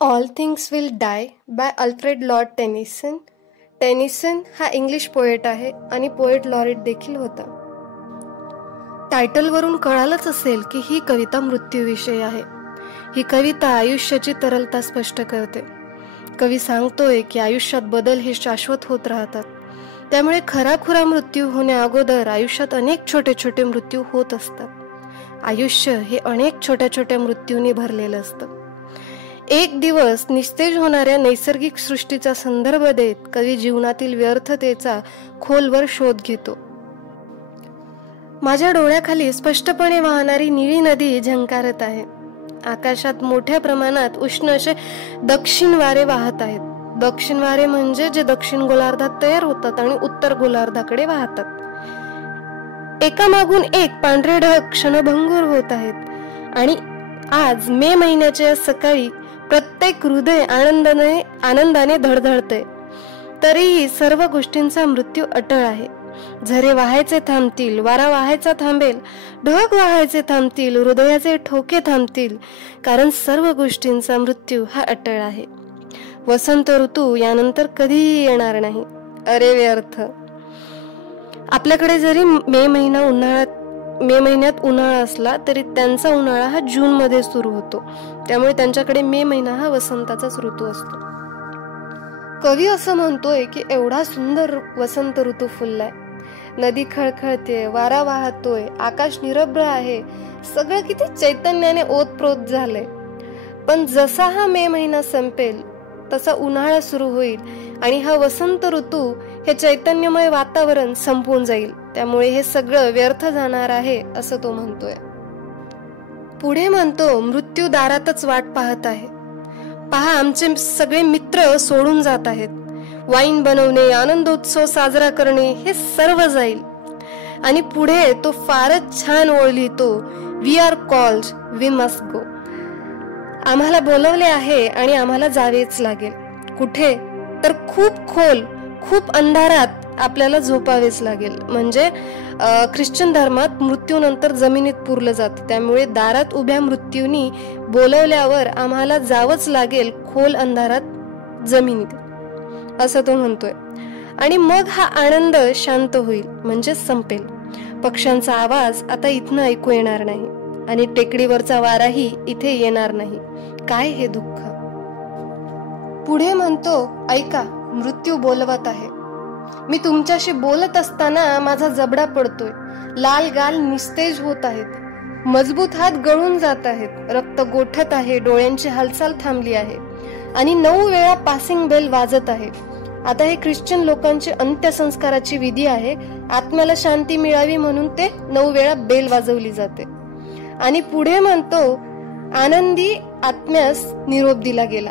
All things will die by Alfred Lord Tennyson. Tennyson हा English poet आहे आणि poet laureate देखील होता. टायटलवरून कळालंच असेल की ही कविता मृत्यूविषयी आहे. ही कविता आयुष्याची तरलता स्पष्ट करते. कवी सांगतोय की आयुष्यात बदल हे शाश्वत होत राहतात. त्यामुळे खराखुरा मृत्यू होण्या अगोदर आयुष्यात अनेक छोटे छोटे मृत्यू होत असतात. आयुष्य हे अनेक छोट्या छोट्या मृत्यूंनी भरलेलं असतं. एक दिवस निस्तेज होणाऱ्या नैसर्गिक सृष्टीचा संदर्भ देत कवी जीवनातील व्यर्थतेचा खोलवर शोध घेतो. माझ्या डोळ्याखाली स्पष्टपणे वाहणारी निळी नदी झंकारत आहे. आकाशात मोठ्या प्रमाणात उष्ण असे दक्षिण वारे वाहत आहेत. दक्षिण वारे म्हणजे जे दक्षिण गोलार्धात तयार होतात आणि उत्तर गोलार्धाकडे वाहतात. एकामागून एक पांढरे ढग क्षणभंगुर होत आहेत आणि आज मे महिन्याच्या सकाळी प्रत्येक हृदय आनंदाने धडधडते. तरीही सर्व गोष्टींचा मृत्यू अटळ आहे. झरे वाहायचे थांबतील, वारा वाहायचा थांबेल, ढग वाहायचे थांबतील, हृदयाचे ठोके थांबतील, कारण सर्व गोष्टींचा मृत्यू हा अटळ आहे. वसंत ऋतू यानंतर कधीही येणार नाही. अरे व्यर्थ. आपल्याकडे जरी मे महिन्यात उन्हाळा असला तरी त्यांचा उन्हाळा हा जून मध्ये सुरू होतो. त्यामुळे त्यांच्याकडे मे महिना हा वसंताचाच ऋतू असतो. कवी असं म्हणतोय की एवढा सुंदर वसंत ऋतू फुललाय. नदी खळखळते, वारा वाहतोय, आकाश निरभ्र आहे, सगळं किती चैतन्याने ओतप्रोत झालंय. पण जसा हा मे महिना संपेल तसा उन्हाळा सुरू होईल आणि हा वसंत ऋतू हे चैतन्यमय वातावरण संपून जाईल. त्यामुळे हे सगळं व्यर्थ जाणार आहे असं तो म्हणतोय. पुढे म्हणतो, मृत्यू दारातच वाट पाहत आहे. पहा, आमचे सगळे मित्र सोडून जात आहेत. वाईन बनवणे, आनंदोत्सव साजरा करणे हे सर्व जाईल. आणि पुढे तो फारच छान ओळ लिहितो, we are called, we must go. आम्हाला बोलवले आहे आणि आम्हाला जावेच लागेल. कुठे? तर खूप खोल, खूप अंधारात आपल्याला झोपावेच लागेल. म्हणजे ख्रिश्चन धर्मात मृत्यूनंतर जमिनीत पुरलं जातं. त्यामुळे दारात उभ्या मृत्यूनी बोलवल्यावर आम्हाला जावंच लागेल खोल अंधारात जमिनीत, असं तो म्हणतोय. आणि मग हा आनंद शांत होईल, म्हणजे संपेल. पक्ष्यांचा आवाज आता इथनं ऐकू येणार नाही आणि टेकडीवरचा वाराही इथे येणार नाही. काय हे दुःख. पुढे म्हणतो, ऐका, मृत्यू बोलवत आहे. मी तुमच्याशी बोलत असताना माझा जबडा पडतोय. लाल गाल निस्तेज होत आहेत, मजबूत हात गळून जात आहेत, रक्त गोठत आहे, डोळ्यांची हालचाल थांबली आहे आणि 9 वेळा पासिंग बेल वाजत आहे. आता हे ख्रिश्चन लोकांची अंत्यसंस्काराची विधी आहे. आत्म्याला शांती मिळावी म्हणून ते 9 वेळा बेल वाजवली जाते. आणि पुढे म्हणतो, आनंदी आत्म्यास निरोप दिला गेला.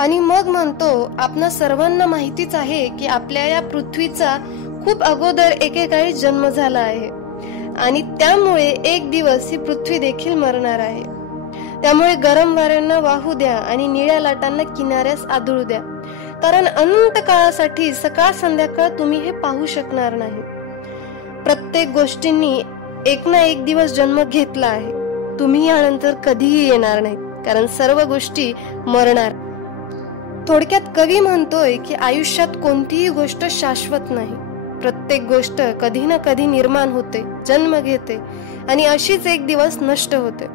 आणि मग म्हणतो, आपणा सर्वांना माहितीच आहे की आपल्या या पृथ्वीचा खूप अगोदर एकेकाळी जन्म झाला आहे आणि त्यामुळे एक दिवस ही पृथ्वी देखील मरणार आहे. त्यामुळे गरम वाऱ्यांना वाहू द्या आणि निळ्या लाटांना किनाऱ्यास आदळू द्या, कारण अनंत काळासाठी सकाळ संध्याकाळ तुम्ही हे पाहू शकणार नाही. प्रत्येक गोष्टींनी एक ना एक दिवस जन्म घेतला आहे. तुम्ही यानंतर कधीही येणार नाही, कारण सर्व गोष्टी मरणार. थोडक्यात कवी म्हणतोय की आयुष्यात कोणतीही गोष्ट शाश्वत नाही. प्रत्येक गोष्ट कधी ना कधी निर्माण होते, जन्म घेते आणि अशीच एक दिवस नष्ट होते.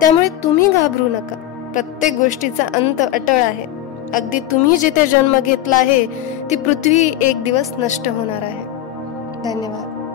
त्यामुळे तुम्ही घाबरू नका. प्रत्येक गोष्टीचा अंत अटळ आहे. अगदी तुम्ही जिथे जन्म घेतला आहे ती पृथ्वी एक दिवस नष्ट होणार आहे. धन्यवाद.